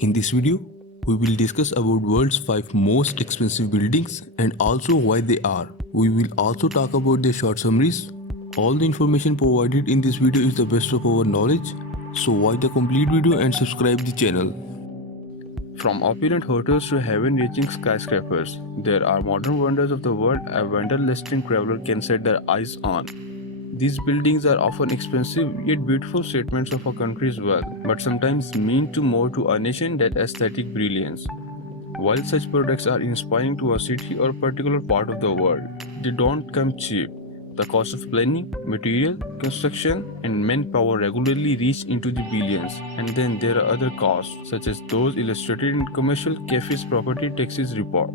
In this video, we will discuss about world's 5 most expensive buildings and also why they are. We will also talk about their short summaries. All the information provided in this video is the best of our knowledge, so watch the complete video and subscribe the channel. From opulent hotels to heaven-reaching skyscrapers, there are modern wonders of the world a wanderlusting traveler can set their eyes on. These buildings are often expensive yet beautiful statements of a country's wealth, but sometimes mean to more to a nation than aesthetic brilliance. While such products are inspiring to a city or particular part of the world, they don't come cheap. The cost of planning, material, construction, and manpower regularly reach into the billions. And then there are other costs, such as those illustrated in Commercial Cafe's Property Taxes Report.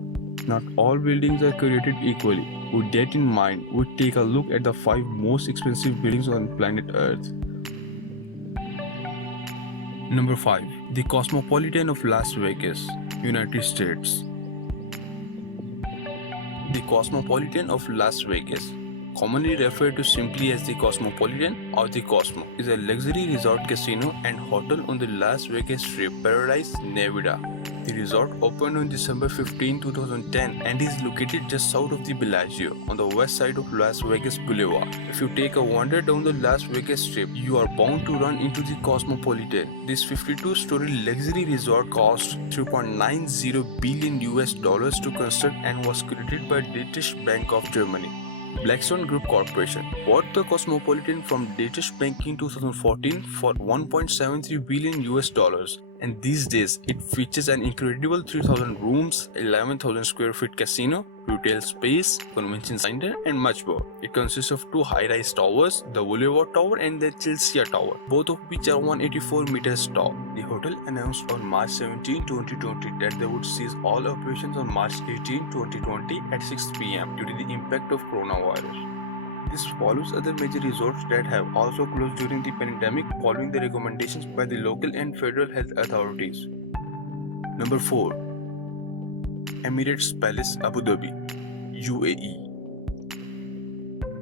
Not all buildings are created equally. With that in mind, we take a look at the 5 most expensive buildings on planet Earth. Number 5. The Cosmopolitan of Las Vegas, United States. The Cosmopolitan of Las Vegas, commonly referred to simply as the Cosmopolitan or the Cosmo, is a luxury resort casino and hotel on the Las Vegas Strip, Paradise, Nevada. The resort opened on December 15, 2010 and is located just south of the Bellagio on the west side of Las Vegas Boulevard. If you take a wander down the Las Vegas Strip, you are bound to run into the Cosmopolitan. This 52-story luxury resort cost $3.90 billion to construct and was created by Danish Bank of Germany. Blackstone Group Corporation bought the Cosmopolitan from Danish Bank in 2014 for $1.73 billion, and these days it features an incredible 3,000 rooms, 11,000 square feet casino, retail space, convention center, and much more. It consists of 2 high-rise towers, the Boulevard Tower and the Chelsea Tower, both of which are 184 meters tall. The hotel announced on March 17, 2020 that they would cease all operations on March 18, 2020 at 6 p.m. due to the impact of coronavirus. This follows other major resorts that have also closed during the pandemic following the recommendations by the local and federal health authorities. Number 4. Emirates Palace, Abu Dhabi, UAE.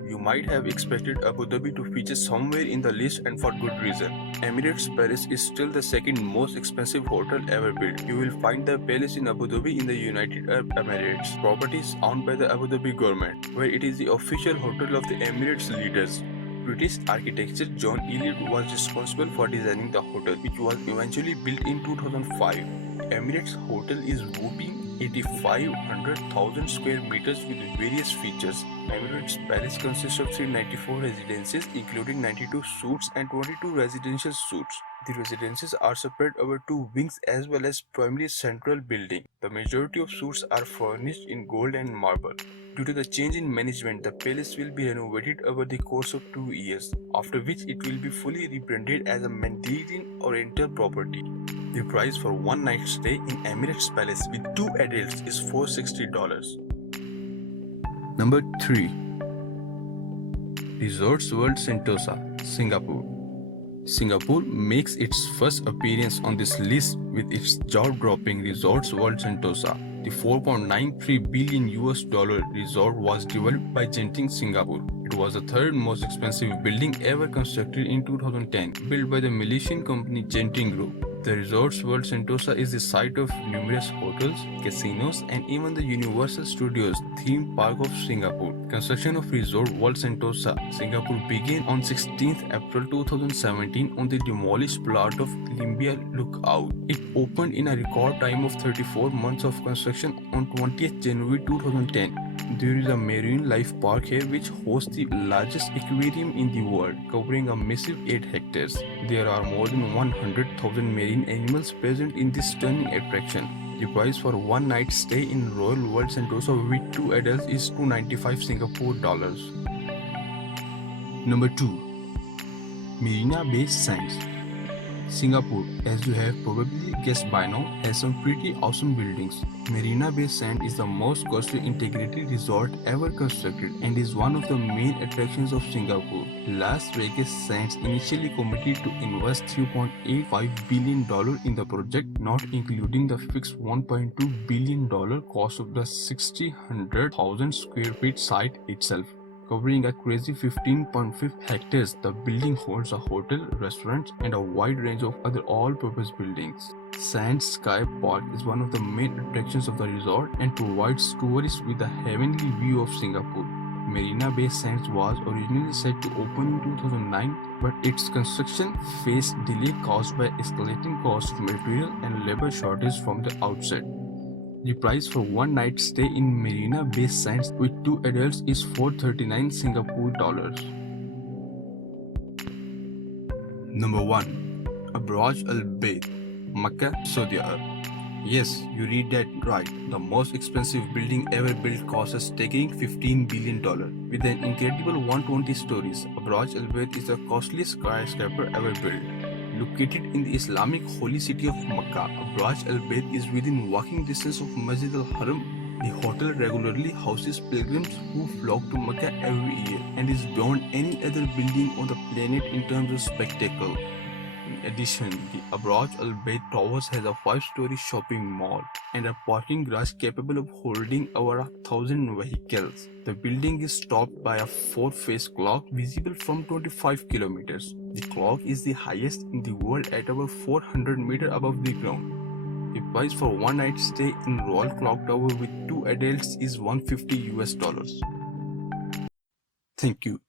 You might have expected Abu Dhabi to feature somewhere in the list, and for good reason. Emirates Palace is still the second most expensive hotel ever built. You will find the palace in Abu Dhabi in the United Arab Emirates. Property is owned by the Abu Dhabi government, where it is the official hotel of the Emirates leaders. British architect John Elliott was responsible for designing the hotel, which was eventually built in 2005. Emirates Hotel is whopping 8,500,000 square meters with various features. Emirates Palace consists of 394 residences, including 92 suites and 22 residential suites. The residences are spread over 2 wings as well as primary central building. The majority of suites are furnished in gold and marble. Due to the change in management, the palace will be renovated over the course of 2 years, after which it will be fully rebranded as a Mandarin Oriental property. The price for one night stay in Emirates Palace with 2 adults is $460. Number 3. Resorts World Sentosa, Singapore. Singapore makes its first appearance on this list with its jaw-dropping Resorts World Sentosa. The $4.93 billion resort was developed by Genting Singapore. It was the third most expensive building ever constructed in 2010, built by the Malaysian company Genting Group. The Resorts World Sentosa is the site of numerous hotels, casinos, and even the Universal Studios theme park of Singapore. Construction of Resort World Sentosa, Singapore began on 16th April 2017 on the demolished plot of Limbia Lookout. It opened in a record time of 34 months of construction on 20th January 2010. There is a marine life park here which hosts the largest aquarium in the world, covering a massive 8 hectares. There are more than 100,000 marine animals present in this stunning attraction. The price for one night stay in Royal World Sentosa with 2 adults is $295 Singapore dollars. Number 2. Marina Bay Sands. Singapore, as you have probably guessed by now, has some pretty awesome buildings. Marina Bay Sands is the most costly integrated resort ever constructed and is one of the main attractions of Singapore. Las Vegas Sands initially committed to invest $3.85 billion in the project, not including the fixed $1.2 billion cost of the 600,000 square feet site itself. Covering a crazy 15.5 hectares, the building holds a hotel, restaurants, and a wide range of other all-purpose buildings. Sands Sky Park is one of the main attractions of the resort and provides tourists with a heavenly view of Singapore. Marina Bay Sands was originally set to open in 2009, but its construction faced delay caused by escalating costs of material and labor shortage from the outset. The price for one night stay in Marina Bay Sands with two adults is 439 Singapore dollars. Number 1. Abraj Al Bait, Makkah, Saudi Arabia. Yes, you read that right. The most expensive building ever built cost a staggering $15 billion. With an incredible 120 stories, Abraj Al Bait is the costliest skyscraper ever built. Located in the Islamic holy city of Makkah, Abraj Al Bait is within walking distance of Masjid Al Haram. The hotel regularly houses pilgrims who flock to Makkah every year and is beyond any other building on the planet in terms of spectacle. In addition, the Abraj Al Bait Towers has a 5-story shopping mall and a parking garage capable of holding over 1,000 vehicles. The building is topped by a 4-phase clock visible from 25 kilometers. The clock is the highest in the world at over 400 meters above the ground. The price for one night stay in Royal Clock Tower with two adults is $150 US. Thank you.